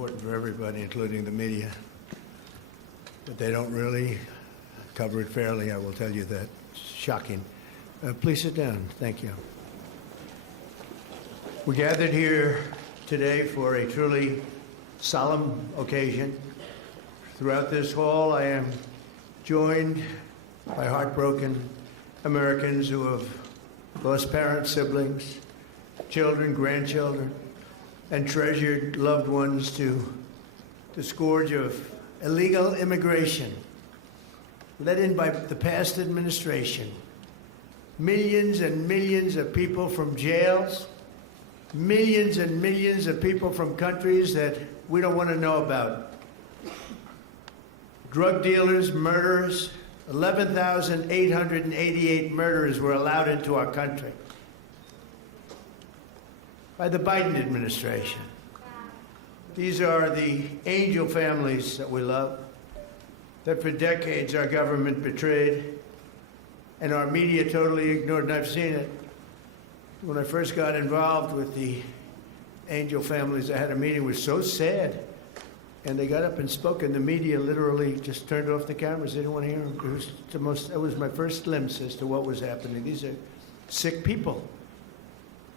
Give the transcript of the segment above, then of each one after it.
important for everybody, including the media. But they don't really cover it fairly, I will tell you that. It's shocking. Please sit down. Thank you. We gathered here today for a truly solemn occasion. Throughout this hall, I am joined by heartbroken Americans who have lost parents, siblings, children, grandchildren, and treasured loved ones to the scourge of illegal immigration led in by the past administration. Millions and millions of people from jails, millions and millions of people from countries that we don't want to know about. Drug dealers, murderers, 11,888 murderers were allowed into our country by the Biden administration. These are the angel families that we love, that for decades our government betrayed and our media totally ignored, and I've seen it. When I first got involved with the angel families, I had a meeting. It was so sad. And they got up and spoke, and the media literally just turned off the cameras. They didn't want to hear them. It was my first glimpse as to what was happening. These are sick people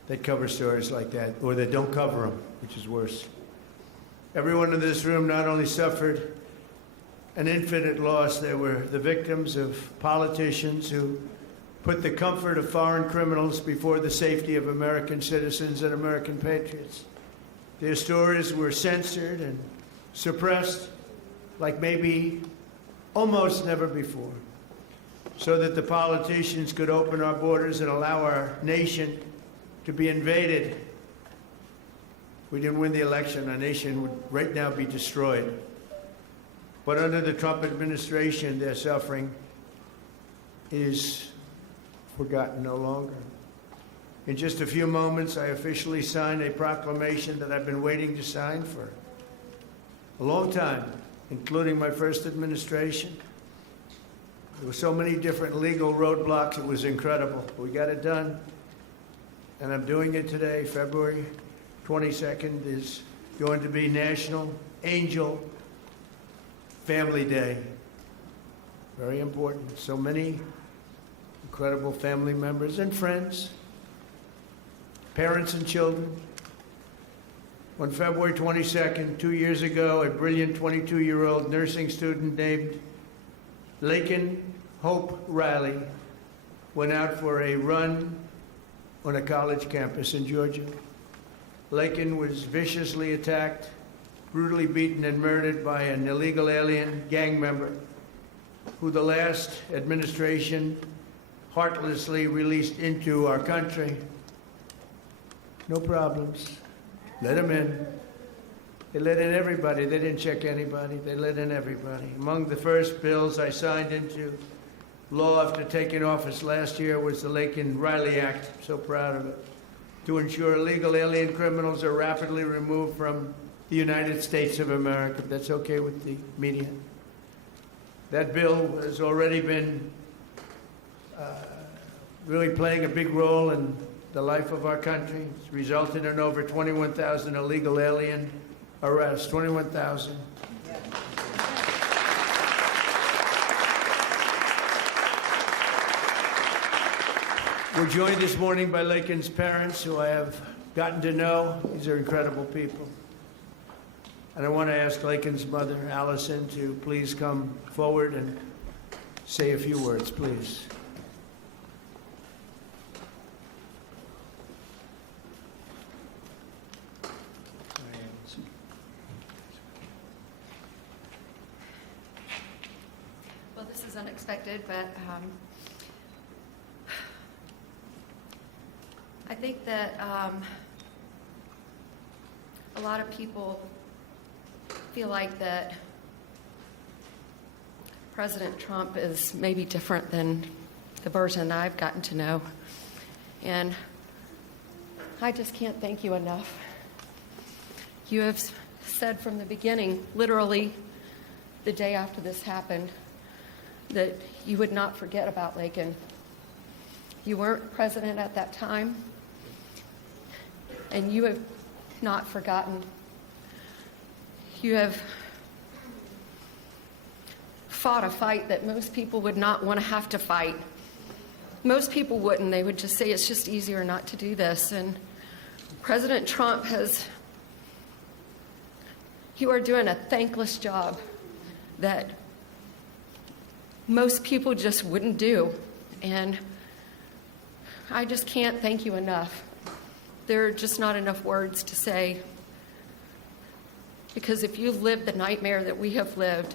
that cover stories like that, or that don't cover them, which is worse. Everyone in this room not only suffered an infinite loss, they were the victims of politicians who put the comfort of foreign criminals before the safety of American citizens and American patriots. Their stories were censored and suppressed like maybe almost never before, so that the politicians could open our borders and allow our nation to be invaded. If we didn't win the election, our nation would right now be destroyed. But under the Trump administration, their suffering is forgotten no longer. In just a few moments, I officially sign a proclamation that I've been waiting to sign for a long time, including my first administration. There were so many different legal roadblocks, it was incredible. We got it done, and I'm doing it today. February 22nd is going to be National Angel Family Day. Very important. So many incredible family members and friends, parents and children. On February 22nd, 2 years ago, a brilliant 22-year-old nursing student named Laken Hope Riley went out for a run on a college campus in Georgia. Laken was viciously attacked, brutally beaten and murdered by an illegal alien gang member who the last administration heartlessly released into our country. No problems. Let them in. They let in everybody. They didn't check anybody. They let in everybody. Among the first bills I signed into law after taking office last year was the Laken Riley Act. I'm so proud of it. To ensure illegal alien criminals are rapidly removed from the United States of America. That's okay with the media. That bill has already been really playing a big role in the life of our country. It's resulted in over 21,000 illegal alien arrests. 21,000. We're joined this morning by Laken's parents, who I have gotten to know. These are incredible people. And I want to ask Laken's mother, Allison, to please come forward and say a few words, please. Well, this is unexpected, but I think that a lot of people feel like that President Trump is maybe different than the version I've gotten to know. And I just can't thank you enough. You have said from the beginning, literally the day after this happened, that you would not forget about Laken. You weren't president at that time, and you have not forgotten. You have fought a fight that most people would not want to have to fight. Most people wouldn't. They would just say it's just easier not to do this. And President Trump you are doing a thankless job that most people just wouldn't do. And I just can't thank you enough. There are just not enough words to say. Because if you lived the nightmare that we have lived,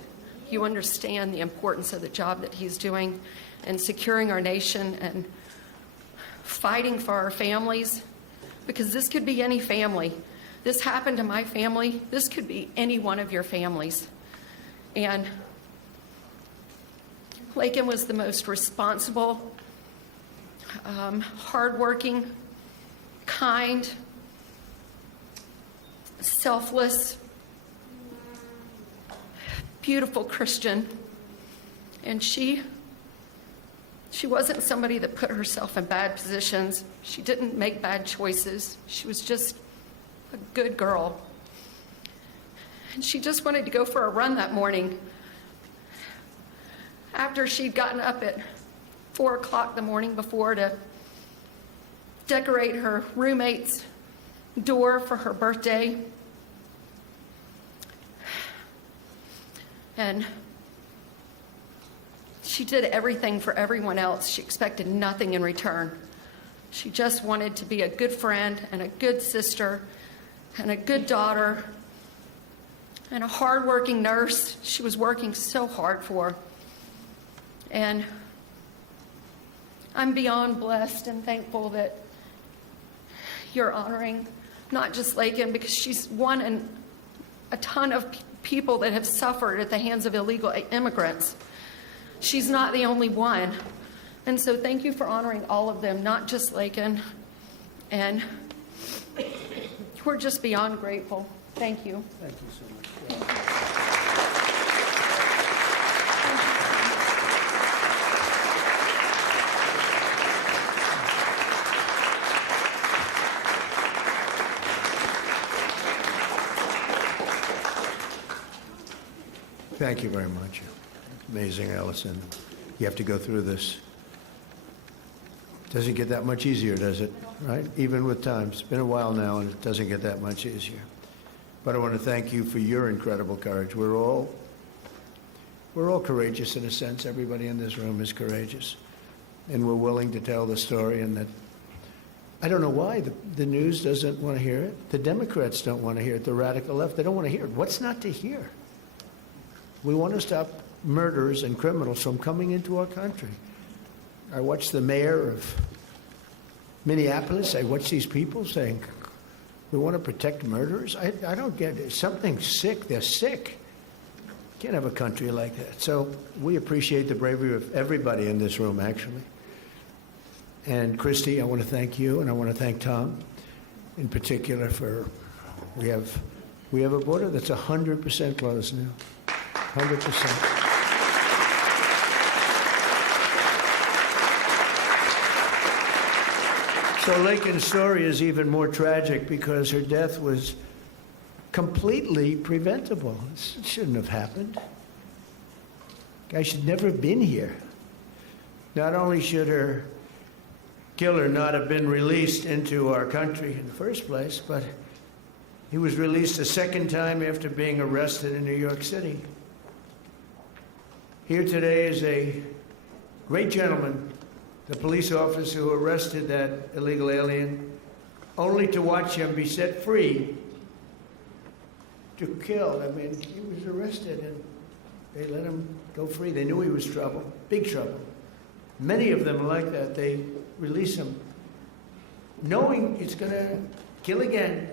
you understand the importance of the job that he's doing and securing our nation and fighting for our families. Because this could be any family. This happened to my family. This could be any one of your families. And Laken was the most responsible, hardworking, kind, selfless, beautiful Christian. And she wasn't somebody that put herself in bad positions. She didn't make bad choices. She was just a good girl. And she just wanted to go for a run that morning after she'd gotten up at 4 o'clock the morning before to decorate her roommate's door for her birthday. And she did everything for everyone else. She expected nothing in return. She just wanted to be a good friend and a good sister and a good daughter and a hardworking nurse. She was working so hard for. And I'm beyond blessed and thankful that you're honoring not just Laken, because she's one in a ton of people that have suffered at the hands of illegal immigrants. She's not the only one. And so thank you for honoring all of them, not just Laken. And we're just beyond grateful. Thank you. Thank you so much. Thank you very much. Amazing, Allison. You have to go through this. Doesn't get that much easier, does it? Right? Even with time. It's been a while now, and it doesn't get that much easier. But I want to thank you for your incredible courage. We're all courageous in a sense. Everybody in this room is courageous. And we're willing to tell the story. And that I don't know why the news doesn't want to hear it. The Democrats don't want to hear it. The radical left, they don't want to hear it. What's not to hear? We want to stop murderers and criminals from coming into our country. I watched the mayor of Minneapolis. I watched these people saying, we want to protect murderers. I don't get it. Something's sick. They're sick. Can't have a country like that. So we appreciate the bravery of everybody in this room, actually. And Christy, I want to thank you, and I want to thank Tom in particular for, we have a border that's 100% closed now. 100%. So Laken's story is even more tragic because her death was completely preventable. It shouldn't have happened. Guy should never have been here. Not only should her killer not have been released into our country in the first place, but he was released a second time after being arrested in New York City. Here today is a great gentleman, the police officer who arrested that illegal alien, only to watch him be set free to kill. I mean, he was arrested and they let him go free. They knew he was trouble, big trouble. Many of them are like that. They release him knowing he's going to kill again,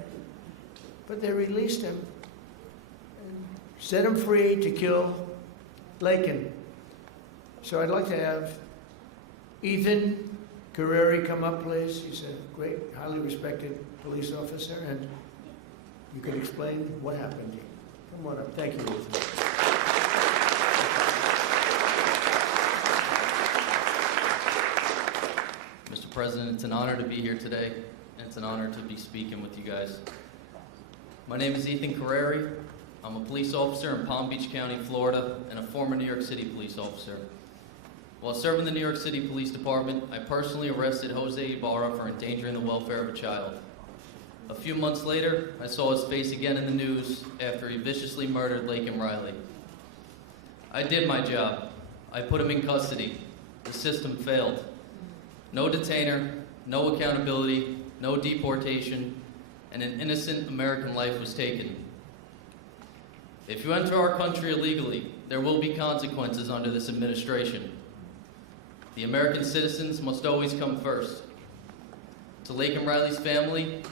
but they released him and set him free to kill Laken. So I'd like to have Ethan Carreri come up, please. He's a great, highly respected police officer, and you can explain what happened to you. Come on up. Thank you, Ethan. Mr. President, it's an honor to be here today, and it's an honor to be speaking with you guys. My name is Ethan Carreri. I'm a police officer in Palm Beach County, Florida, and a former New York City police officer. While serving the New York City Police Department, I personally arrested Jose Ibarra for endangering the welfare of a child. A few months later, I saw his face again in the news after he viciously murdered Laken Riley. I did my job. I put him in custody. The system failed. No detainer, no accountability, no deportation, and an innocent American life was taken. If you enter our country illegally, there will be consequences under this administration. The American citizens must always come first. To Laken Riley's family,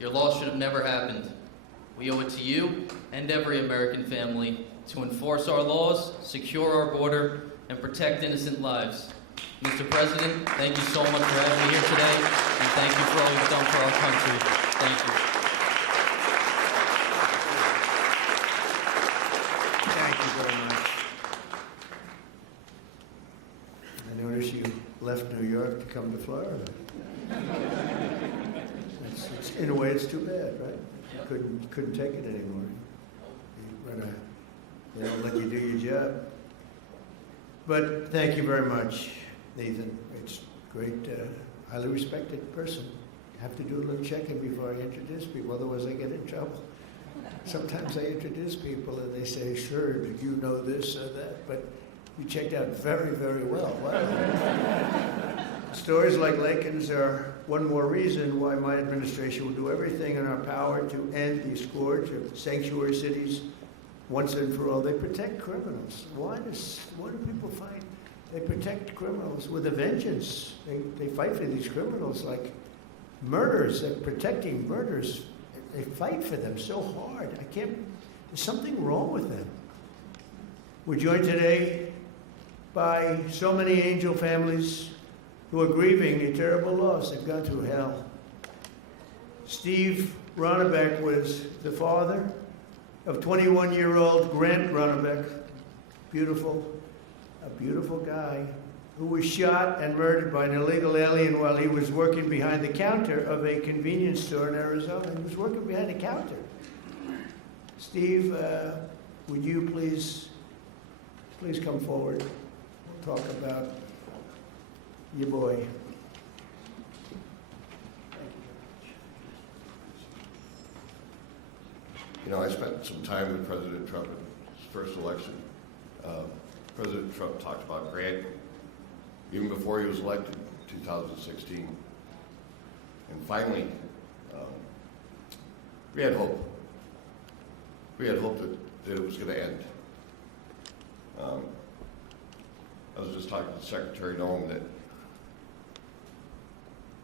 your loss should have never happened. We owe it to you and every American family to enforce our laws, secure our border, and protect innocent lives. Mr. President, thank you so much for having me here today, and thank you for all you've done for our country. Thank you. Thank you very much. I notice you left New York to come to Florida. In a way, it's too bad, right? You couldn't take it anymore. They don't let you do your job. But thank you very much, Nathan. It's great, highly respected person. I have to do a little checking before I introduce people, otherwise I get in trouble. Sometimes I introduce people and they say, sure, do you know this or that? But you checked out very, very well. Wow. Stories like Laken's are one more reason why my administration will do everything in our power to end the scourge of sanctuary cities once and for all. They protect criminals. Why do people fight? They protect criminals with a vengeance. They fight for these criminals like murderers. They're protecting murderers. They fight for them so hard. There's something wrong with them. We're joined today by so many angel families who are grieving a terrible loss. They've gone through hell. Steve Ronnebeck was the father of 21-year-old Grant Ronnebeck, a beautiful guy, who was shot and murdered by an illegal alien while he was working behind the counter of a convenience store in Arizona. He was working behind the counter. Steve, would you please come forward? We'll talk about your boy. You know, I spent some time with President Trump in his first election. President Trump talked about Grant even before he was elected in 2016. And finally, we had hope. We had hope that it was going to end. I was just talking to Secretary Noem that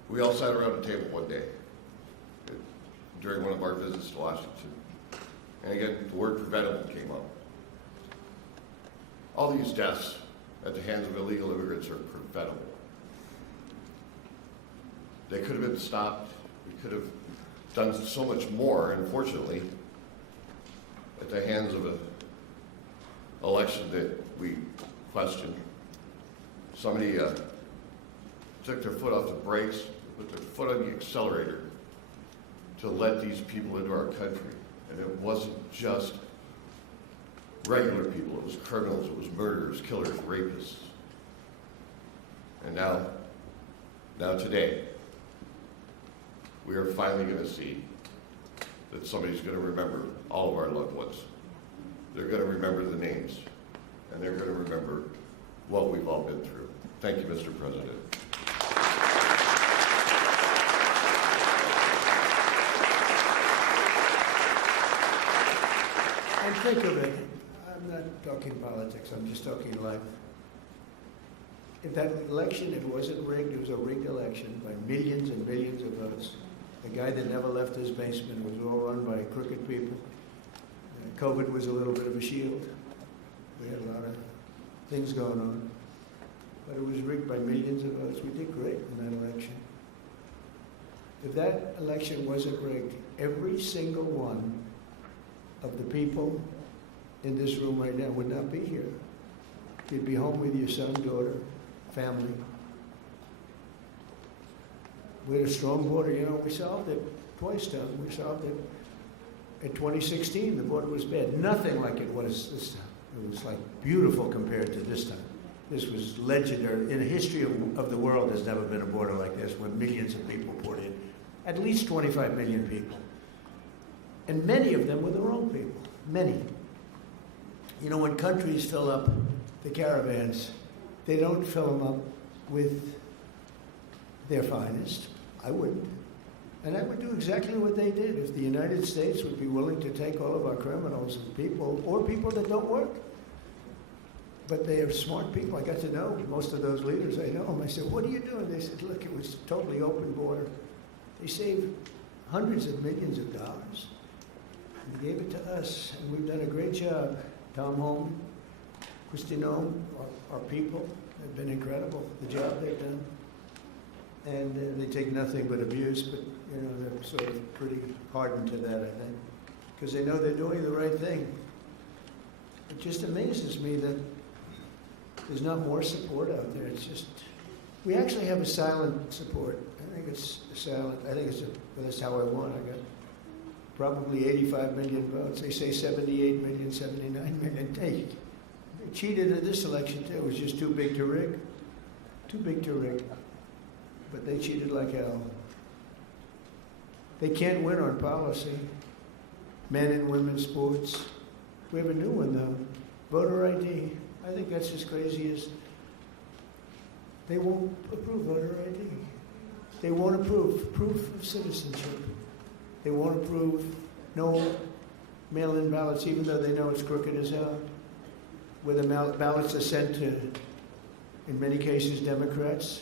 we all sat around a table one day during one of our visits to Washington. And again, the word preventable came up. All these deaths at the hands of illegal immigrants are preventable. They could have been stopped. We could have done so much more, unfortunately, at the hands of an election that we questioned. Somebody took their foot off the brakes, put their foot on the accelerator to let these people into our country. And it wasn't just regular people, it was criminals, it was murderers, killers, rapists. And now today, we are finally going to see that somebody's going to remember all of our loved ones. They're going to remember the names, and they're going to remember what we've all been through. Thank you, Mr. President. And think of it, I'm not talking politics, I'm just talking life. If that election, it wasn't rigged, it was a rigged election by millions and millions of votes. The guy that never left his basement was all run by crooked people. COVID was a little bit of a shield. We had a lot of things going on. But it was rigged by millions of votes. We did great in that election. If that election wasn't rigged, every single one of the people in this room right now would not be here. You'd be home with your son, daughter, family. We had a strong border. You know, we solved it twice, Tom. We solved it In 2016, the border was bad. Nothing like it was this time. It was like beautiful compared to this time. This was legendary. In the history of the world, there's never been a border like this where millions of people poured in. At least 25 million people. And many of them were the wrong people. Many. You know, when countries fill up the caravans, they don't fill them up with their finest. I wouldn't. And I would do exactly what they did if the United States would be willing to take all of our criminals and people, or people that don't work. But they are smart people. I got to know most of those leaders. I know them. I said, what are you doing? They said, look, it was a totally open border. They saved hundreds of millions of dollars. And they gave it to us, and we've done a great job. Tom Holman, Christine, our people have been incredible, the job they've done. And they take nothing but abuse, but, you know, they're sort of pretty hardened to that, I think, because they know they're doing the right thing. It just amazes me that there's not more support out there. It's just, we actually have a silent support. I think it's silent. I think that's how I won. I got probably 85 million votes. They say 78 million, 79 million. They cheated in this election, too. It was just too big to rig. Too big to rig. But they cheated like hell. They can't win on policy. Men and women's sports. We have a new one, though. Voter ID. I think that's as crazy as they won't approve voter ID. They won't approve proof of citizenship. They won't approve no mail-in ballots, even though they know it's crooked as hell. Where the ballots are sent to, in many cases, Democrats.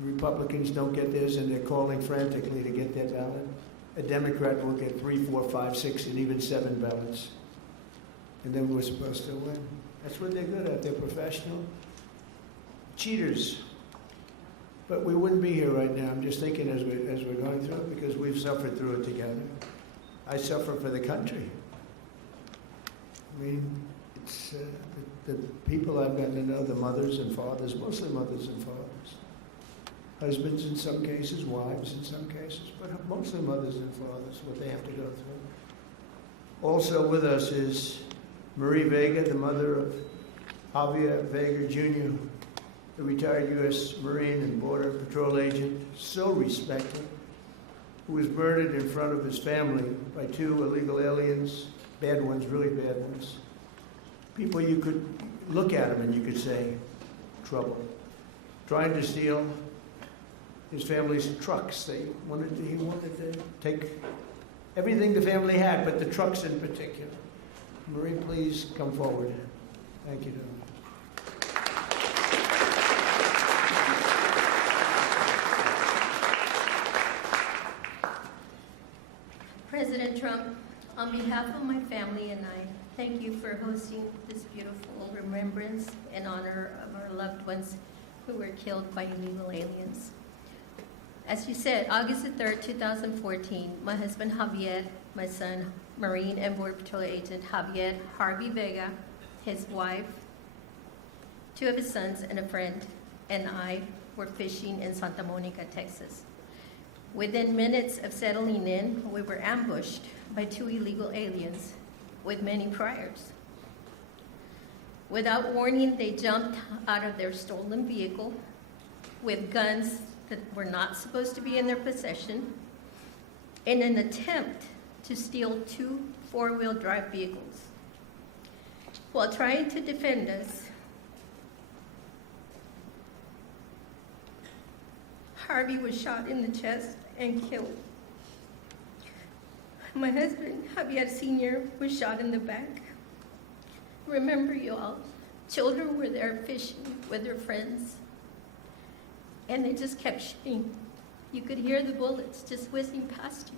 Republicans don't get theirs, and they're calling frantically to get their ballot. A Democrat will get 3, 4, 5, 6, and even 7 ballots. And then we're supposed to win. That's what they're good at. They're professional. Cheaters. But we wouldn't be here right now. I'm just thinking as we're going through it, because we've suffered through it together. I suffer for the country. I mean, it's the people I've gotten to know, the mothers and fathers, mostly mothers and fathers. Husbands in some cases, wives in some cases, but mostly mothers and fathers, what they have to go through. Also with us is Marie Vega, the mother of Javier Vega Jr., the retired U.S. Marine and Border Patrol agent, so respected, who was murdered in front of his family by 2 illegal aliens, bad ones, really bad ones. People you could look at them and you could say, trouble. Trying to steal his family's trucks. He wanted to take everything the family had, but the trucks in particular. Marie, please come forward. Thank you, darling. President Trump, on behalf of my family and I, thank you for hosting this beautiful remembrance in honor of our loved ones who were killed by illegal aliens. As you said, August the 3rd, 2014, my husband Javier, my son, Marine and Border Patrol agent Javier Harvey Vega, his wife, 2 of his sons, and a friend, and I were fishing in Santa Monica, Texas. Within minutes of settling in, we were ambushed by 2 illegal aliens with many priors. Without warning, they jumped out of their stolen vehicle with guns that were not supposed to be in their possession in an attempt to steal 2 4-wheel drive vehicles. While trying to defend us, Harvey was shot in the chest and killed. My husband, Javier Sr., was shot in the back. Remember, you all, children were there fishing with their friends, and they just kept shooting. You could hear the bullets just whizzing past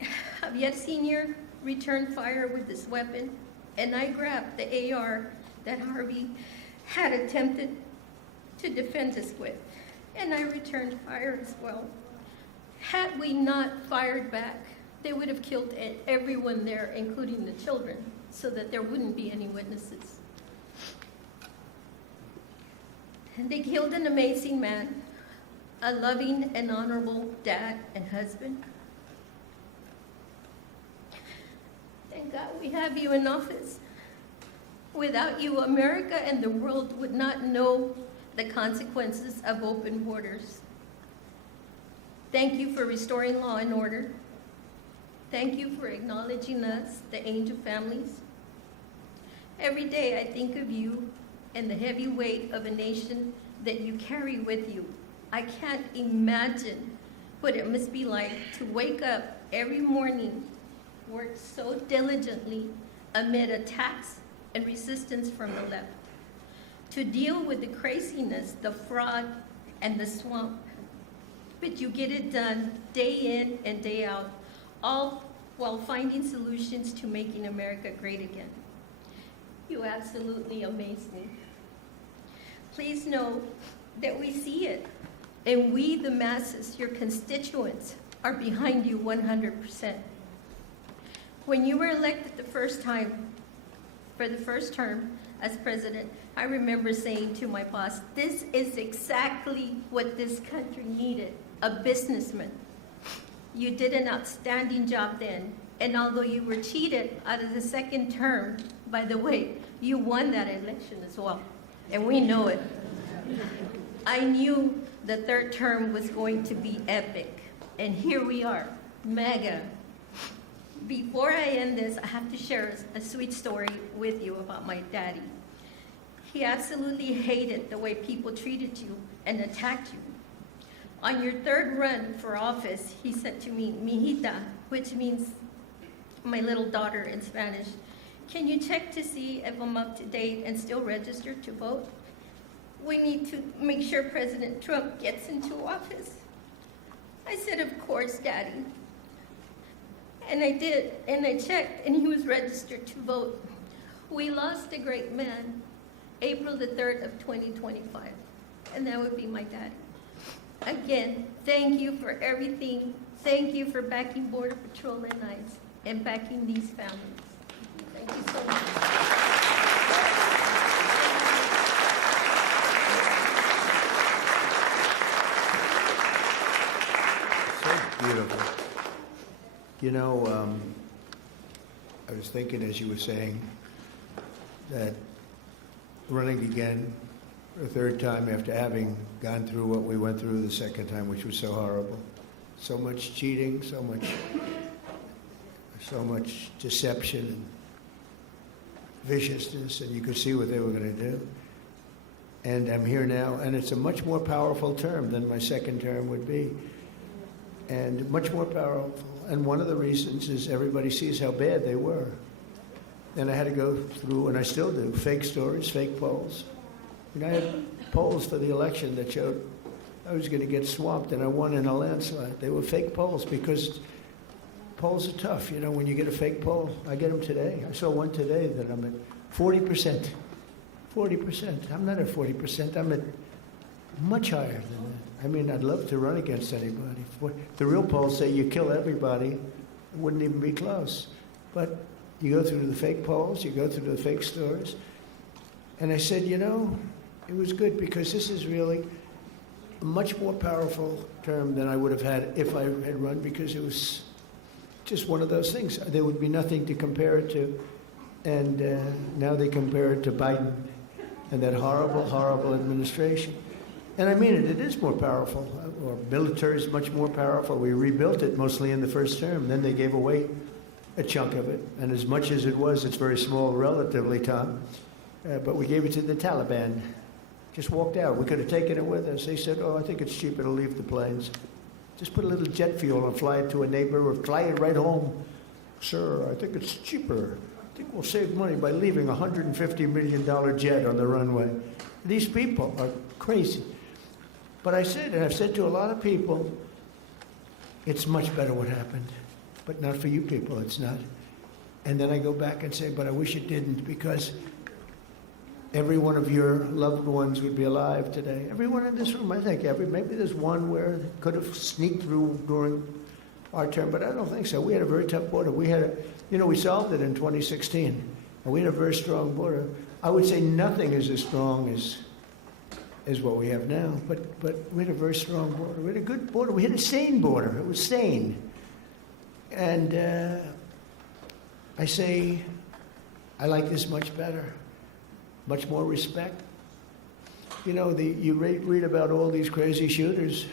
you. Javier Sr. returned fire with this weapon, and I grabbed the AR that Harvey had attempted to defend us with, and I returned fire as well. Had we not fired back, they would have killed everyone there, including the children, so that there wouldn't be any witnesses. And they killed an amazing man, a loving and honorable dad and husband. Thank God we have you in office. Without you, America and the world would not know the consequences of open borders. Thank you for restoring law and order. Thank you for acknowledging us, the angel families. Every day I think of you and the heavy weight of a nation that you carry with you. I can't imagine what it must be like to wake up every morning, work so diligently amid attacks and resistance from the left, to deal with the craziness, the fraud, and the swamp. But you get it done day in and day out, all while finding solutions to making America great again. You absolutely amaze me. Please know that we see it, and we, the masses, your constituents, are behind you 100%. When you were elected the first time, for the first term as president, I remember saying to my boss, this is exactly what this country needed, a businessman. You did an outstanding job then, and although you were cheated out of the second term, by the way, you won that election as well, and we know it. I knew the third term was going to be epic, and here we are, mega. Before I end this, I have to share a sweet story with you about my daddy. He absolutely hated the way people treated you and attacked you. On your third run for office, he said to me, "Mijita," which means my little daughter in Spanish, "Can you check to see if I'm up to date and still registered to vote? We need to make sure President Trump gets into office." I said, "Of course, Daddy." And I did, and I checked, and he was registered to vote. We lost a great man, April the 3rd of 2025, and that would be my daddy. Again, thank you for everything. Thank you for backing Border Patrol and ICE and backing these families. Thank you so much. So beautiful. You know, I was thinking as you were saying that running again for a third time after having gone through what we went through the second time, which was so horrible. So much cheating, so much deception and viciousness, and you could see what they were going to do. And I'm here now, and it's a much more powerful term than my second term would be. And much more powerful. And one of the reasons is everybody sees how bad they were. And I had to go through, and I still do, fake stories, fake polls. And I had polls for the election that showed I was going to get swamped, and I won in a landslide. They were fake polls because polls are tough. You know, when you get a fake poll, I get them today. I saw one today that I'm at 40%. 40%. I'm not at 40%. I'm at much higher than that. I mean, I'd love to run against anybody. The real polls say you kill everybody, it wouldn't even be close. But you go through the fake polls, you go through the fake stories. And I said, you know, it was good because this is really a much more powerful term than I would have had if I had run, because it was just one of those things. There would be nothing to compare it to. And now they compare it to Biden and that horrible, horrible administration. And I mean it, it is more powerful. Our military is much more powerful. We rebuilt it mostly in the first term. Then they gave away a chunk of it. And as much as it was, it's very small relatively, Tom. But we gave it to the Taliban. Just walked out. We could have taken it with us. They said, oh, I think it's cheaper to leave the planes. Just put a little jet fuel and fly it to a neighbor or fly it right home. Sir, I think it's cheaper. I think we'll save money by leaving a $150 million jet on the runway. These people are crazy. But I said, and I've said to a lot of people, it's much better what happened. But not for you people, it's not. And then I go back and say, but I wish it didn't, because every one of your loved ones would be alive today. Everyone in this room, I think, maybe there's one where it could have sneaked through during our term, but I don't think so. We had a very tough border. We solved it in 2016, and we had a very strong border. I would say nothing is as strong as as what we have now. But we had a very strong border. We had a good border. We had a sane border. It was sane. And I say, I like this much better. Much more respect. You know, you read about all these crazy shooters,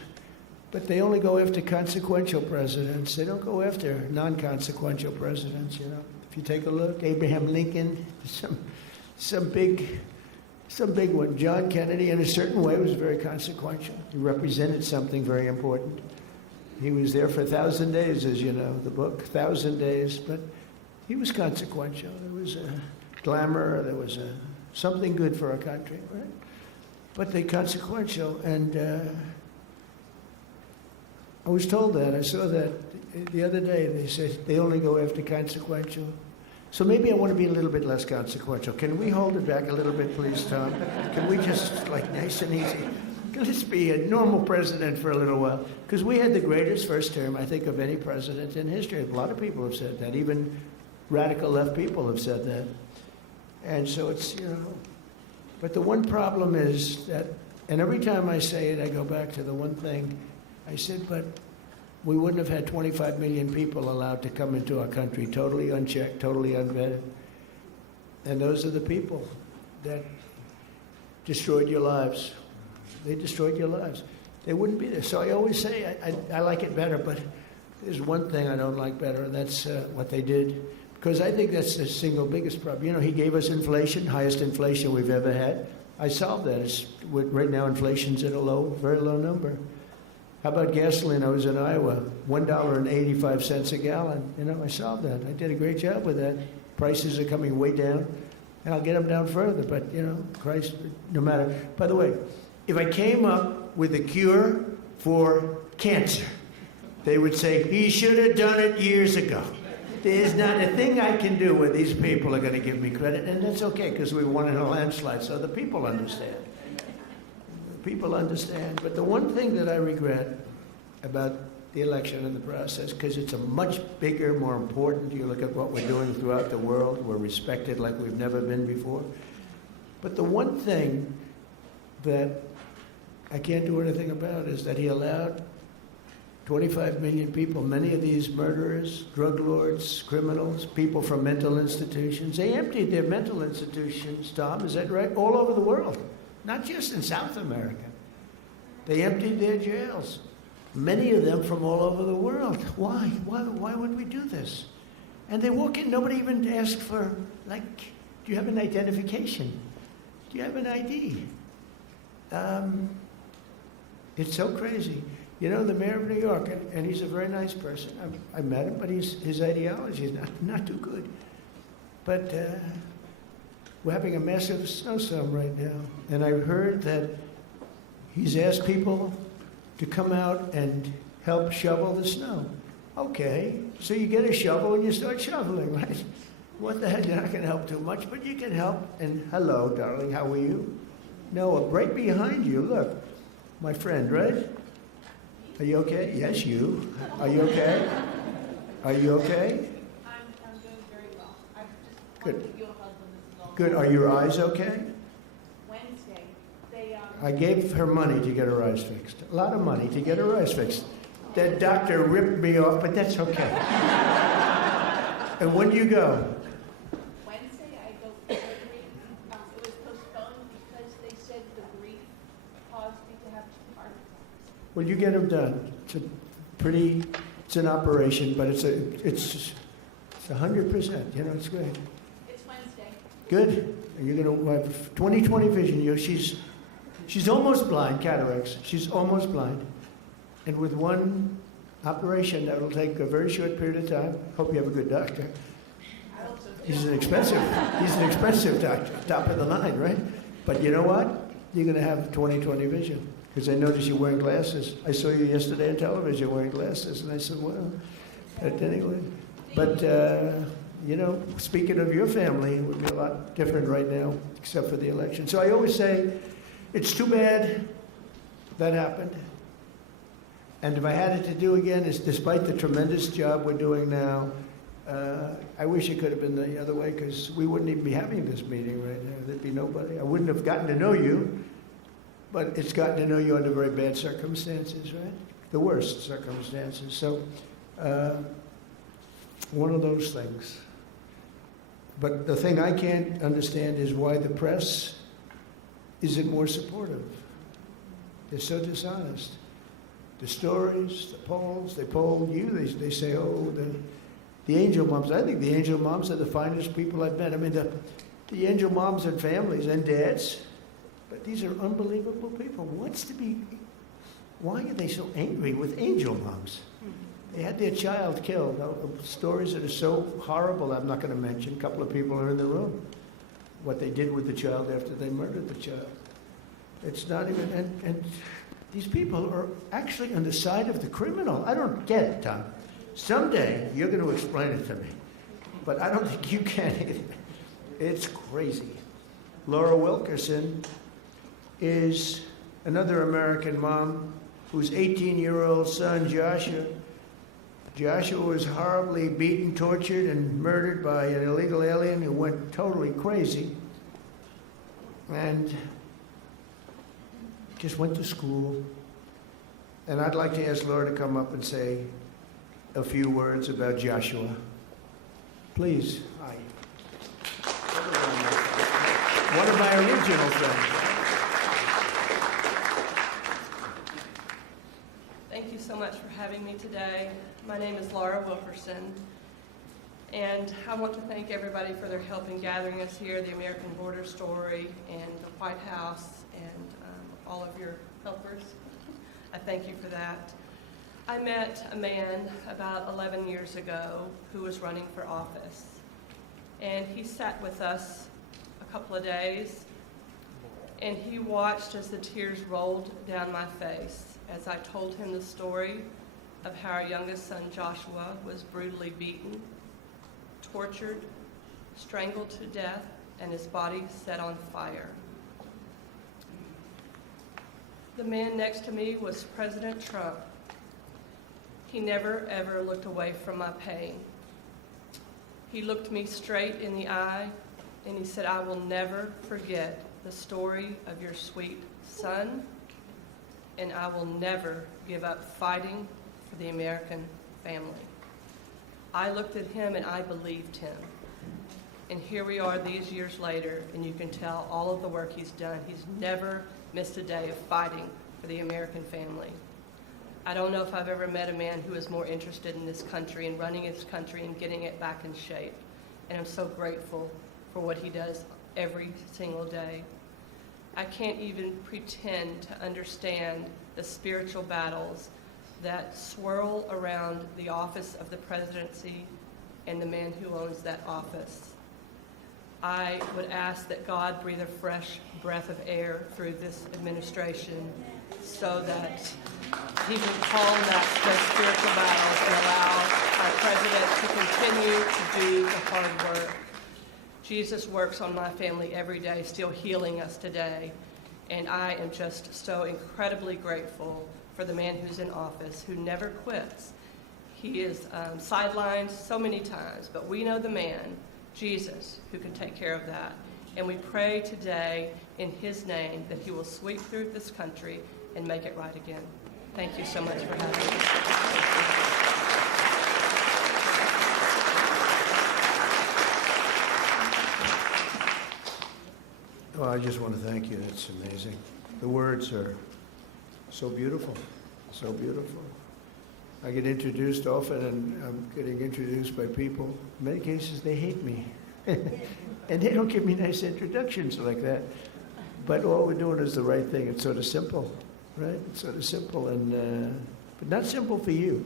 but they only go after consequential presidents. They don't go after non-consequential presidents, you know. If you take a look, Abraham Lincoln, some big one. John Kennedy, in a certain way, was very consequential. He represented something very important. He was there for 1,000 days, as you know, the book, 1,000 days, but he was consequential. There was a glamour, there was something good for our country, right? But they're consequential, and I was told that. I saw that the other day. They said they only go after consequential. So maybe I want to be a little bit less consequential. Can we hold it back a little bit, please, Tom? Can we just, like, nice and easy? Let's be a normal president for a little while. Because we had the greatest first term, I think, of any president in history. A lot of people have said that. Even radical left people have said that. And so it's, you know. But the one problem is that, and every time I say it, I go back to the one thing. I said, but we wouldn't have had 25 million people allowed to come into our country, totally unchecked, totally unvetted. And those are the people that destroyed your lives. They destroyed your lives. They wouldn't be there. So I always say, I like it better, but there's one thing I don't like better, and that's what they did. Because I think that's the single biggest problem. You know, he gave us inflation, highest inflation we've ever had. I solved that. Right now, inflation's at a very low number. How about gasoline? I was in Iowa, $1.85 a gallon. You know, I solved that. I did a great job with that. Prices are coming way down, and I'll get them down further. But, you know, Christ, no matter. By the way, if I came up with a cure for cancer, they would say, he should have done it years ago. There's not a thing I can do where these people are going to give me credit, and that's okay, because we won in a landslide, so the people understand. The people understand. But the one thing that I regret about the election and the process, because it's a much bigger, more important, you look at what we're doing throughout the world, we're respected like we've never been before. But the one thing that I can't do anything about is that he allowed 25 million people, many of these murderers, drug lords, criminals, people from mental institutions. They emptied their mental institutions, Tom, is that right? All over the world, not just in South America. They emptied their jails, many of them from all over the world. Why? Why would we do this? And they walk in, nobody even asked for, like, do you have an identification? Do you have an ID? It's so crazy. You know, the mayor of New York, and he's a very nice person. I met him, but his ideology is not too good. But we're having a massive snowstorm right now. And I heard that he's asked people to come out and help shovel the snow. Okay, so you get a shovel and you start shoveling, right? What the heck, you're not going to help too much, but you can help. And hello, darling, how are you? Noah, right behind you, look. My friend, right? Are you okay? Yes, you. Are you okay? Are you okay? I'm doing very well. I just Good. want to give you a hug when this is all Good. Are your eyes okay? Wednesday, they I gave her money to get her eyes fixed. A lot of money to get her eyes fixed. That doctor ripped me off, but that's okay. And when do you go? Wednesday I go for surgery. It was postponed because they said the grief caused me to have 2 heart attacks. Well, you get them done. It's an operation, but it's 100%. You know, it's great. It's Wednesday. Good. And you're going to have 20/20 vision. You know, she's almost blind, cataracts. She's almost blind. And with one operation, that will take a very short period of time. Hope you have a good doctor. I hope so too. He's an expensive doctor, top of the line, right? But you know what? You're going to have 20/20 vision. Because I noticed you're wearing glasses. I saw you yesterday on television wearing glasses, and I said, well, anyway. But, you know, speaking of your family, it would be a lot different right now, except for the election. So I always say, it's too bad that happened. And if I had it to do again, is despite the tremendous job we're doing now, I wish it could have been the other way, because we wouldn't even be having this meeting right now. There'd be nobody. I wouldn't have gotten to know you. but it's gotten to know you under very bad circumstances, right? The worst circumstances. So, one of those things. But the thing I can't understand is why the press isn't more supportive. They're so dishonest. The stories, the polls, they polled you, they say, oh, the angel moms. I think the angel moms are the finest people I've met. I mean, the angel moms and families and dads, but these are unbelievable people. Why are they so angry with angel moms? They had their child killed. Stories that are so horrible, I'm not going to mention. A couple of people are in the room. What they did with the child after they murdered the child. It's not even, and these people are actually on the side of the criminal. I don't get it, Tom. Someday you're going to explain it to me. But I don't think you can either. It's crazy. Laura Wilkerson is another American mom whose 18-year-old son, Joshua was horribly beaten, tortured, and murdered by an illegal alien who went totally crazy and just went to school. And I'd like to ask Laura to come up and say a few words about Joshua. Please. Hi. One of my original friends. Thank you so much for having me today. My name is Laura Wilkerson, and I want to thank everybody for their help in gathering us here, the American Border Story and the White House, and all of your helpers. I thank you for that. I met a man about 11 years ago who was running for office, and he sat with us a couple of days, and he watched as the tears rolled down my face as I told him the story of how our youngest son Joshua was brutally beaten, tortured, strangled to death, and his body set on fire. The man next to me was President Trump. He never, ever looked away from my pain. He looked me straight in the eye, and he said, "I will never forget the story of your sweet son, and I will never give up fighting for the American family." I looked at him and I believed him. And here we are these years later, and you can tell all of the work he's done. He's never missed a day of fighting for the American family. I don't know if I've ever met a man who is more interested in this country and running his country and getting it back in shape. And I'm so grateful for what he does every single day. I can't even pretend to understand the spiritual battles that swirl around the office of the presidency and the man who owns that office. I would ask that God breathe a fresh breath of air through this administration so that he can calm those spiritual battles and allow our president to continue to do the hard work. Jesus works on my family every day, still healing us today. And I am just so incredibly grateful for the man who's in office, who never quits. He is sidelined so many times, but we know the man, Jesus, who can take care of that. And we pray today in his name that he will sweep through this country and make it right again. Thank you so much for having me. Well, I just want to thank you. That's amazing. The words are so beautiful, so beautiful. I get introduced often, and I'm getting introduced by people. In many cases, they hate me. And they don't give me nice introductions like that. But all we're doing is the right thing. It's sort of simple, right? It's sort of simple, but not simple for you.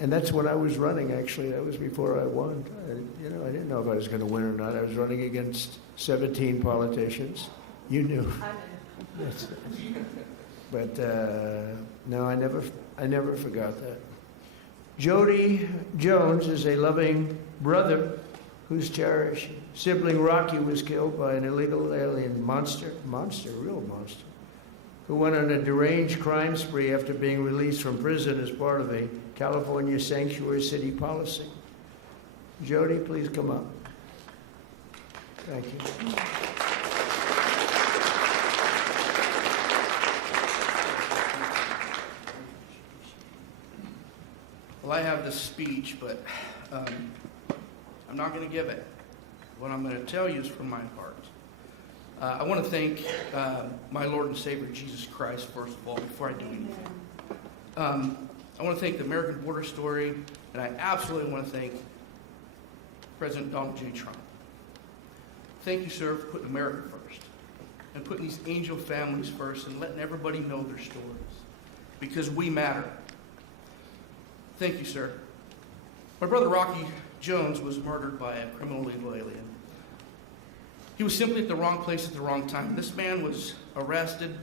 And that's when I was running, actually. That was before I won. I didn't know if I was going to win or not. I was running against 17 politicians. You knew. I knew. But no, I never forgot that. Jody Jones is a loving brother whose cherished sibling Rocky was killed by an illegal alien real monster, who went on a deranged crime spree after being released from prison as part of a California sanctuary city policy. Jody, please come up. Thank you. Well, I have this speech, but I'm not going to give it. What I'm going to tell you is from my heart. I want to thank my Lord and Savior, Jesus Christ, first of all, before I do anything. I want to thank the American Border Story, and I absolutely want to thank President Donald J. Trump. Thank you, sir, for putting America first, and putting these angel families first, and letting everybody know their stories, because we matter. Thank you, sir. My brother Rocky Jones was murdered by a criminal illegal alien. He was simply at the wrong place at the wrong time. This man was arrested,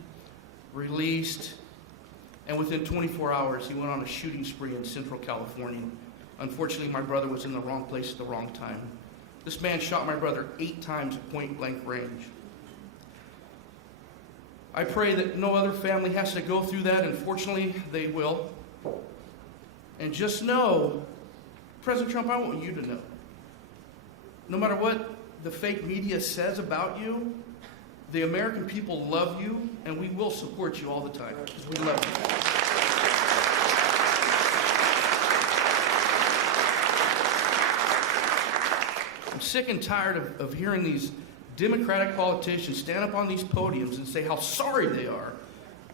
released, and within 24 hours, he went on a shooting spree in Central California. Unfortunately, my brother was in the wrong place at the wrong time. This man shot my brother 8 times at point-blank range. I pray that no other family has to go through that, and fortunately, they will. And just know, President Trump, I want you to know, no matter what the fake media says about you, the American people love you, and we will support you all the time, because we love you. I'm sick and tired of hearing these Democratic politicians stand up on these podiums and say how sorry they are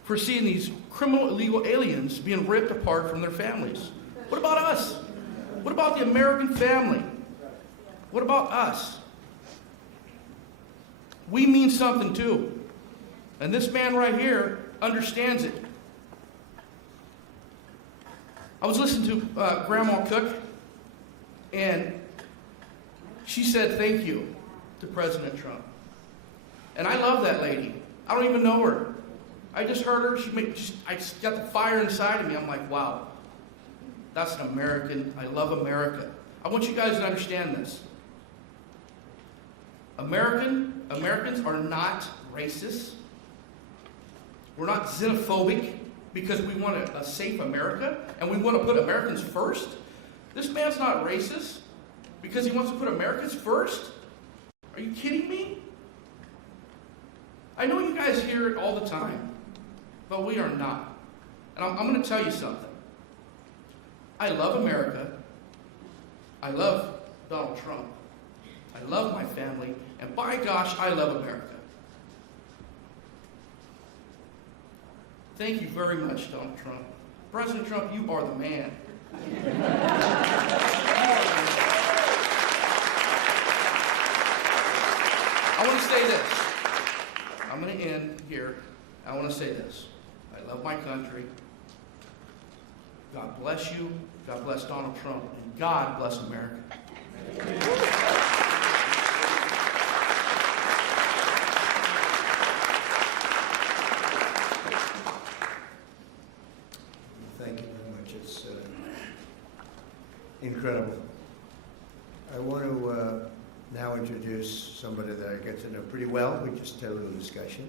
for seeing these criminal illegal aliens being ripped apart from their families. What about us? What about the American family? What about us? We mean something too. And this man right here understands it. I was listening to Grandma Cook, and she said thank you to President Trump. And I love that lady. I don't even know her. I just heard her. I just got the fire inside of me. I'm like, wow, that's an American. I love America. I want you guys to understand this. Americans are not racist. We're not xenophobic because we want a safe America and we want to put Americans first. This man's not racist because he wants to put Americans first. Are you kidding me? I know you guys hear it all the time, but we are not. And I'm going to tell you something. I love America. I love Donald Trump. I love my family. And by gosh, I love America. Thank you very much, Donald Trump. President Trump, you are the man. I want to say this. I'm going to end here. I want to say this. I love my country. God bless you. God bless Donald Trump. And God bless America. Thank you very much. It's incredible. I want to now introduce somebody that I get to know pretty well. We just had a little discussion.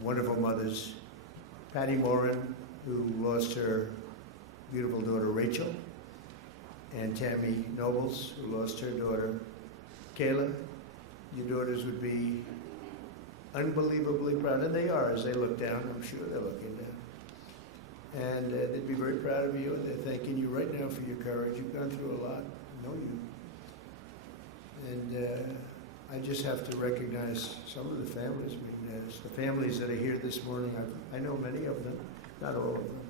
Wonderful mothers, Patty Morin, who lost her beautiful daughter Rachel, and Tammy Nobles, who lost her daughter Kayla. Your daughters would be unbelievably proud, and they are as they look down. I'm sure they're looking down. And they'd be very proud of you, and they're thanking you right now for your courage. You've gone through a lot. I know you. And I just have to recognize some of the families. I mean, the families that are here this morning, I know many of them, not all of them.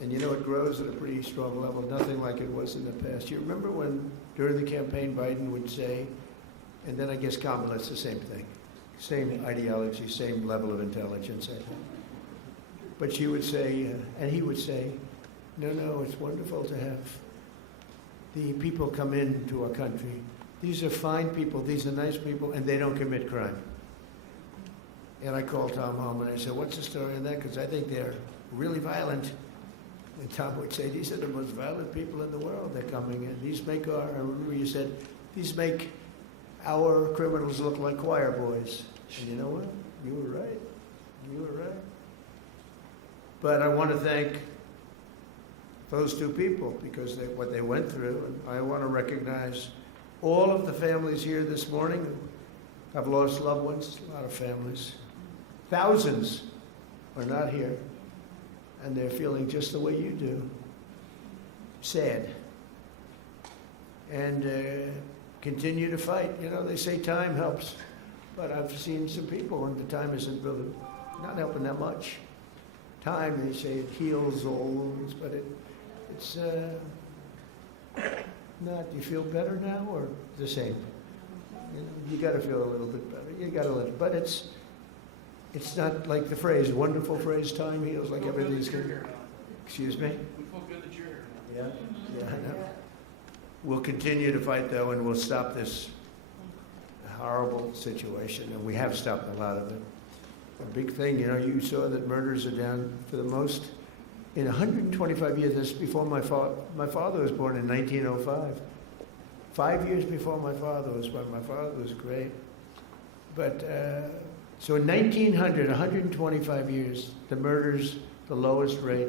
And you know, it grows at a pretty strong level, nothing like it was in the past. You remember when, during the campaign, Biden would say, and then I guess Kamala's the same thing, same ideology, same level of intelligence, I think. But she would say, and he would say, no, it's wonderful to have the people come into our country. These are fine people, these are nice people, and they don't commit crime. And I called Tom home and I said, what's the story on that? Because I think they're really violent. And Tom would say, these are the most violent people in the world. They're coming in. These make I remember you said, these make our criminals look like choir boys. And you know what? You were right. You were right. But I want to thank those two people because what they went through. And I want to recognize all of the families here this morning who have lost loved ones, a lot of families. Thousands are not here, and they're feeling just the way you do. sad. And continue to fight. You know, they say time helps, but I've seen some people and the time isn't really not helping that much. Time, they say it heals all wounds, but it's not. Do you feel better now or the same? You know, you got to feel a little bit better. You got to let it, but it's not like the phrase, wonderful phrase, time heals, like everything's good. Excuse me? We feel good that you're here. Yeah, I know. We'll continue to fight, though, and we'll stop this horrible situation, and we have stopped a lot of it. A big thing, you know, you saw that murders are down for the most in 125 years. That's before my father. My father was born in 1905. 5 years before my father was born. My father was great. But, so in 1900, 125 years, the murders, the lowest rate.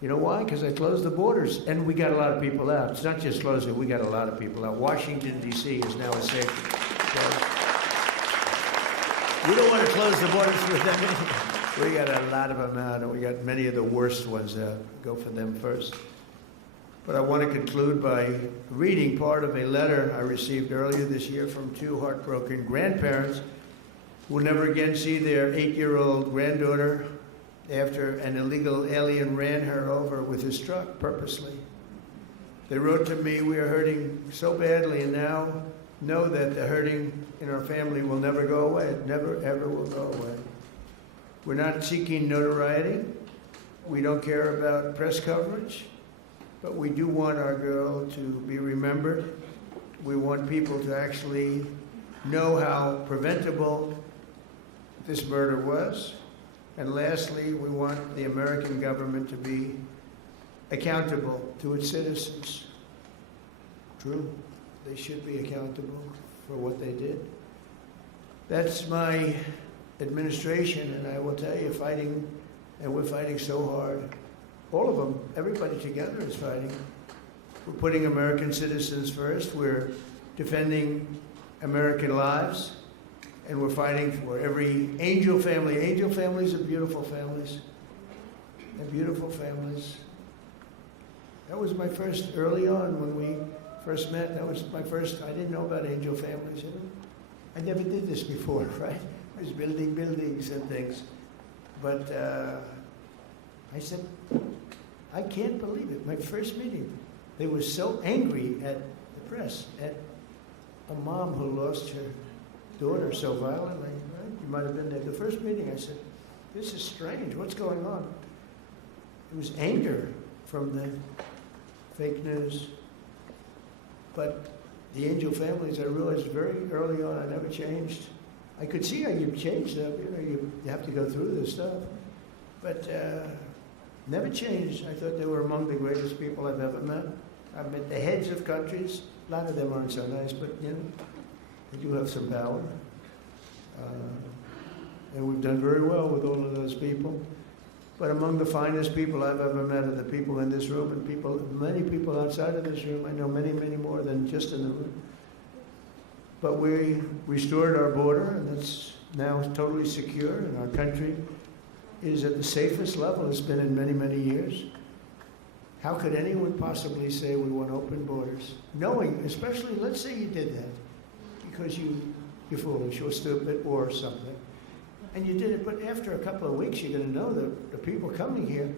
You know why? Because I closed the borders, and we got a lot of people out. It's not just closing, we got a lot of people out. Washington, D.C. is now a safe. So we don't want to close the borders for them anyway. We got a lot of them out, and we got many of the worst ones out. Go for them first. But I want to conclude by reading part of a letter I received earlier this year from two heartbroken grandparents who will never again see their 8-year-old granddaughter after an illegal alien ran her over with his truck purposely. They wrote to me, "We are hurting so badly, and now know that the hurting in our family will never go away. It never, ever will go away. We're not seeking notoriety. We don't care about press coverage, but we do want our girl to be remembered. We want people to actually know how preventable this murder was. And lastly, we want the American government to be accountable to its citizens." True, they should be accountable for what they did. That's my administration, and I will tell you, fighting, and we're fighting so hard. All of them, everybody together is fighting. We're putting American citizens first. We're defending American lives. And we're fighting for every angel family. Angel families are beautiful families. They're beautiful families. That was my first, early on when we first met, that was my first, I didn't know about angel families. You know? I never did this before, right? I was building buildings and things. But I said, I can't believe it. My first meeting, they were so angry at the press, at a mom who lost her daughter so violently, right? You might have been there. The first meeting, I said, this is strange. What's going on? It was anger from the fake news. But the angel families, I realized very early on, I never changed. I could see how you changed them. You know, you have to go through this stuff. But never changed. I thought they were among the greatest people I've ever met. I've met the heads of countries. A lot of them aren't so nice, but, you know, they do have some power. And we've done very well with all of those people. But among the finest people I've ever met are the people in this room and people, many people outside of this room. I know many, many more than just in the room. But we restored our border, and it's now totally secure, and our country is at the safest level it's been in many, many years. How could anyone possibly say we want open borders? Knowing, especially, let's say you did that because you're foolish or stupid or something. And you did it, but after a couple of weeks, you're going to know that the people coming here,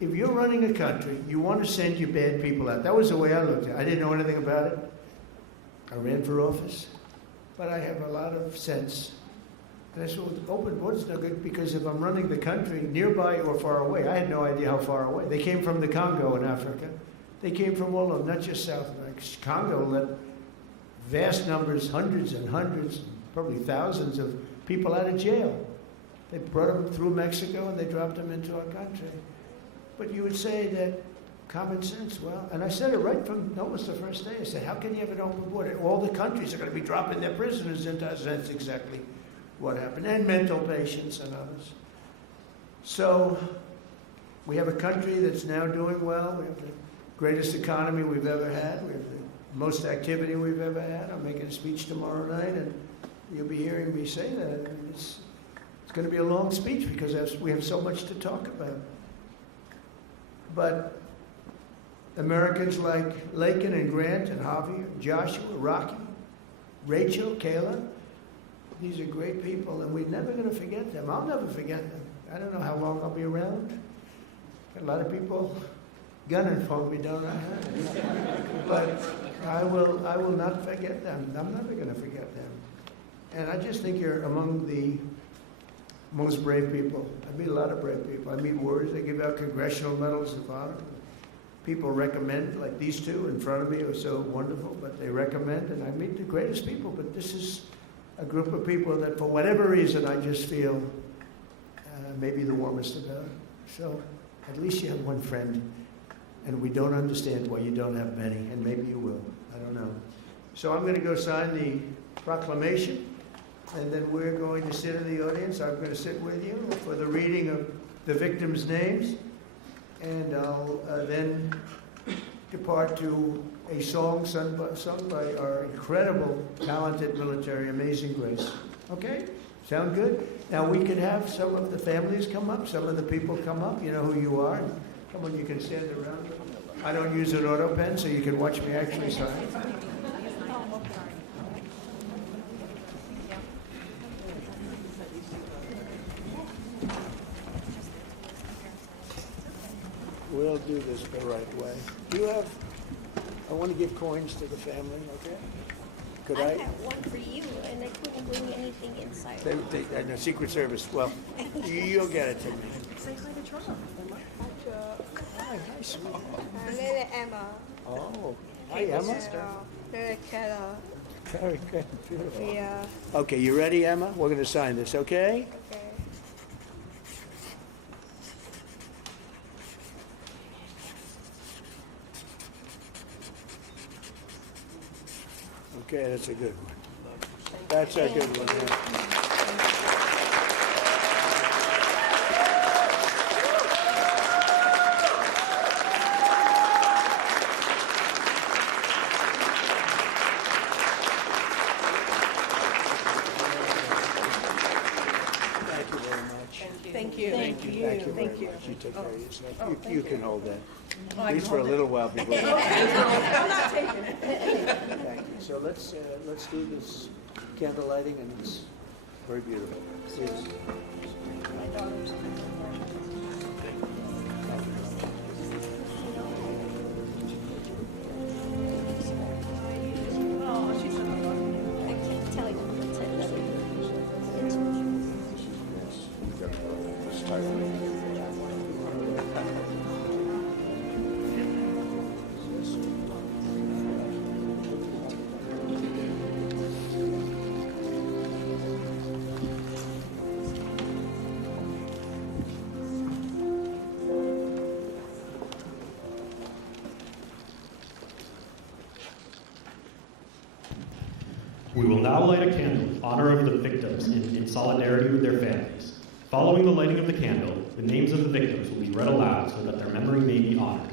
if you're running a country, you want to send your bad people out. That was the way I looked at it. I didn't know anything about it. I ran for office, but I have a lot of sense. And I said, well, open borders is no good because if I'm running the country nearby or far away, I had no idea how far away. They came from the Congo in Africa. They came from all of them, not just South America. Congo let vast numbers, hundreds and hundreds, probably thousands of people out of jail. They brought them through Mexico and they dropped them into our country. But you would say that common sense, well, and I said it right from almost the first day. I said, how can you have an open border? All the countries are going to be dropping their prisoners into us. That's exactly what happened. And mental patients and others. So we have a country that's now doing well. We have the greatest economy we've ever had. We have the most activity we've ever had. I'm making a speech tomorrow night, and you'll be hearing me say that. I mean, it's going to be a long speech because we have so much to talk about. But Americans like Laken and Grant and Javier, Joshua, Rocky, Rachel, Kayla. These are great people, and we're never going to forget them. I'll never forget them. I don't know how long I'll be around. Got a lot of people gunning for me, don't I? But I will not forget them. I'm never going to forget them. And I just think you're among the most brave people. I meet a lot of brave people. I meet warriors. They give out congressional medals of honor. People recommend, like these two in front of me are so wonderful, but they recommend, and I meet the greatest people. But this is a group of people that, for whatever reason, I just feel maybe the warmest about. So at least you have one friend, and we don't understand why you don't have many, and maybe you will. I don't know. So I'm going to go sign the proclamation, and then we're going to sit in the audience. I'm going to sit with you for the reading of the victims' names, and I'll then depart to a song sung by our incredible, talented military, Amazing Grace. Okay? Sound good? Now we could have some of the families come up, some of the people come up. You know who you are. Come on, you can stand around. I don't use an auto pen, so you can watch me actually sign. We'll do this the right way. Do you have, I want to give coins to the family, okay? Could I? have one for you, and I couldn't bring anything inside. No, Secret Service, well, you'll get it to me. Say hi to Trump. Hi, sweetie. My name is Emma. Oh, hi, Emma. Very Kara. Very good, beautiful. Yeah. Okay, you ready, Emma? We're going to sign this, okay? Okay. Okay, that's a good one. That's a good one, yeah. Thank you very much. Thank you. Thank you very much. You take care of yourself. You can hold that. Oh, At least for a little while before. I'm not taking it. Thank you. So let's do this candle lighting, and it's very beautiful. Please. I can't tell you what I love you. This time. We will now light a candle in honor of the victims in solidarity with their families. Following the lighting of the candle, the names of the victims will be read aloud so that their memory may be honored.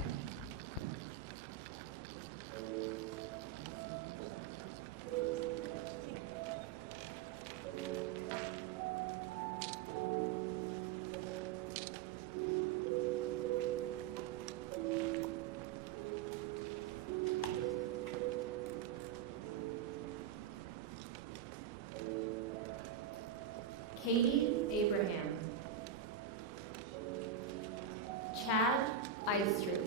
Katie Abraham, Chad Eistrup,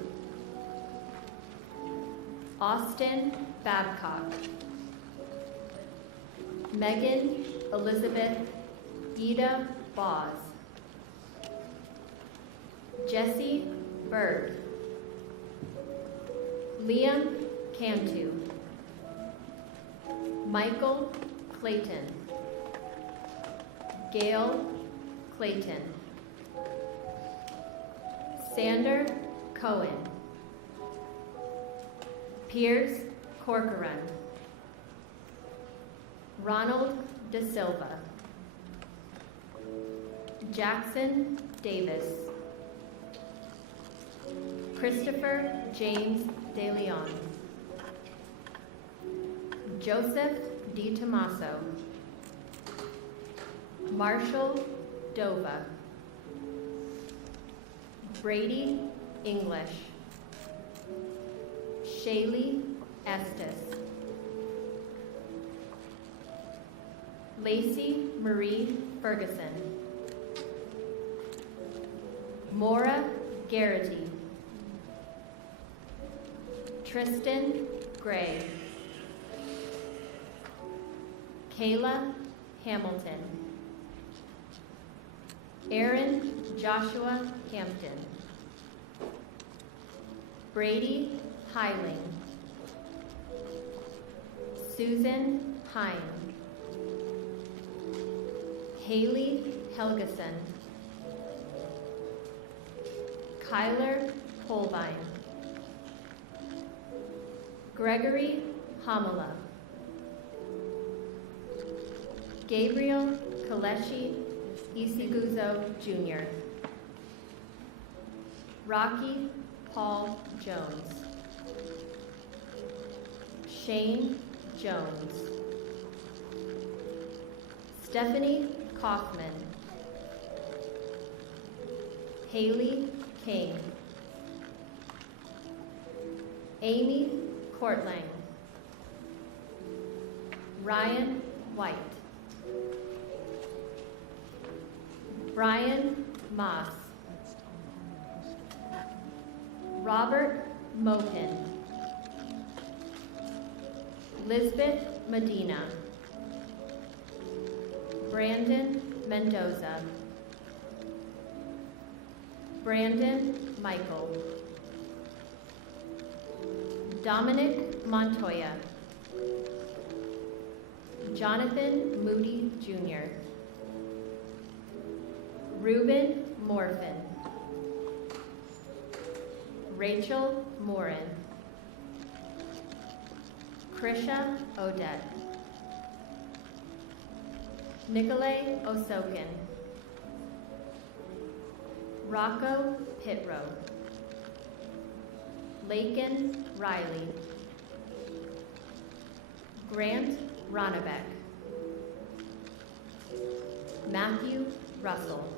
Austin Babcock, Megan Elizabeth Ida Boz, Jesse Berg, Liam Cantu, Michael Clayton, Gail Clayton, Sander Cohen, Piers Corcoran, Ronald De Silva, Jackson Davis, Christopher James De Leon, Joseph Di Tommaso, Marshall Dova, Brady English, Shaylee Estes. Lacey Marie Ferguson. Maura Garrity. Tristan Gray. Kayla Hamilton. Aaron Joshua Hampton. Brady Hiling. Susan Hine. Haley Helgeson. Kyler Holbein. Gregory Hamala. Gabriel Kaleshi Isiguzo Jr. Rocky Paul Jones. Shane Jones. Stephanie Kaufman. Haley King. Amy Courtlang. Ryan White. Brian Moss. Robert Mohin. Lisbeth Medina. Brandon Mendoza. Brandon Michael. Dominic Montoya. Jonathan Moody Jr. Ruben Morfin. Rachel Morin. Krisha Odette. Nicolay Osokin. Rocco Pitro. Laken Riley. Grant Ronnebeck. Matthew Russell.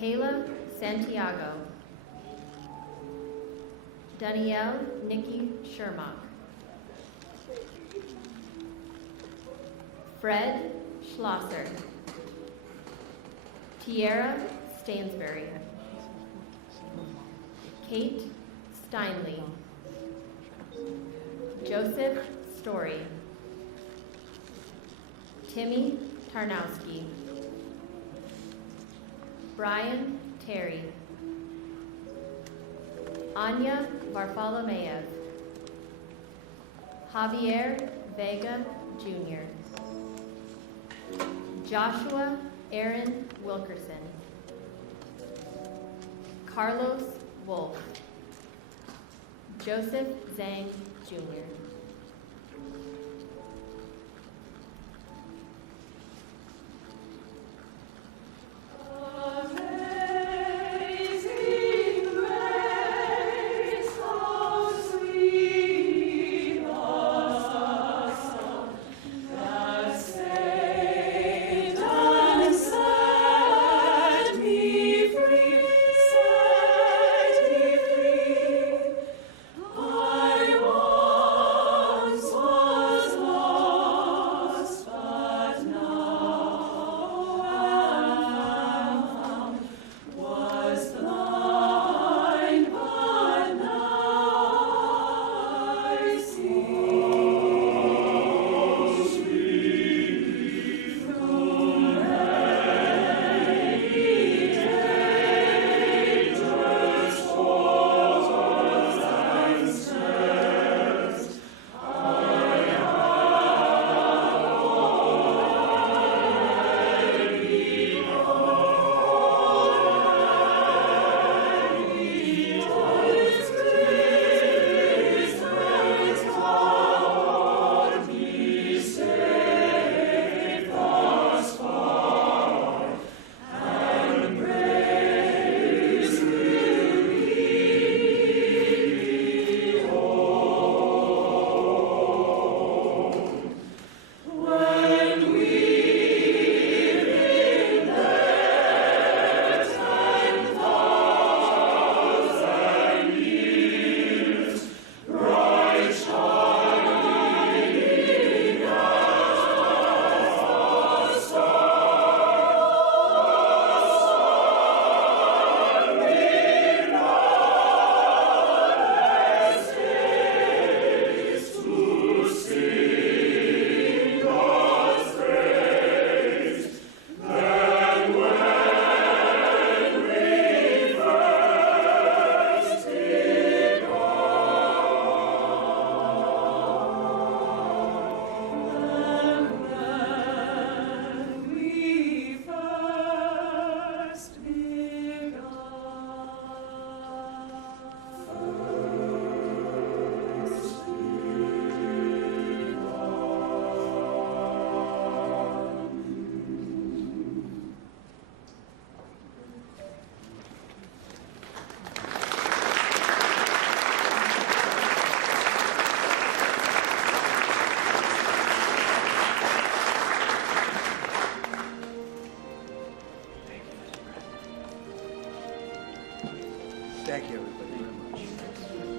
Kayla Santiago. Danielle Nikki Shermock. Fred Schlosser. Tiara Stansberry. Kate Steinley. Joseph Story. Timmy Tarnowski. Brian Terry. Anya Varfolomeev. Javier Vega Jr. Joshua Aaron Wilkerson. Carlos Wolf. Joseph Zhang Jr. I Thank you, everybody, very much.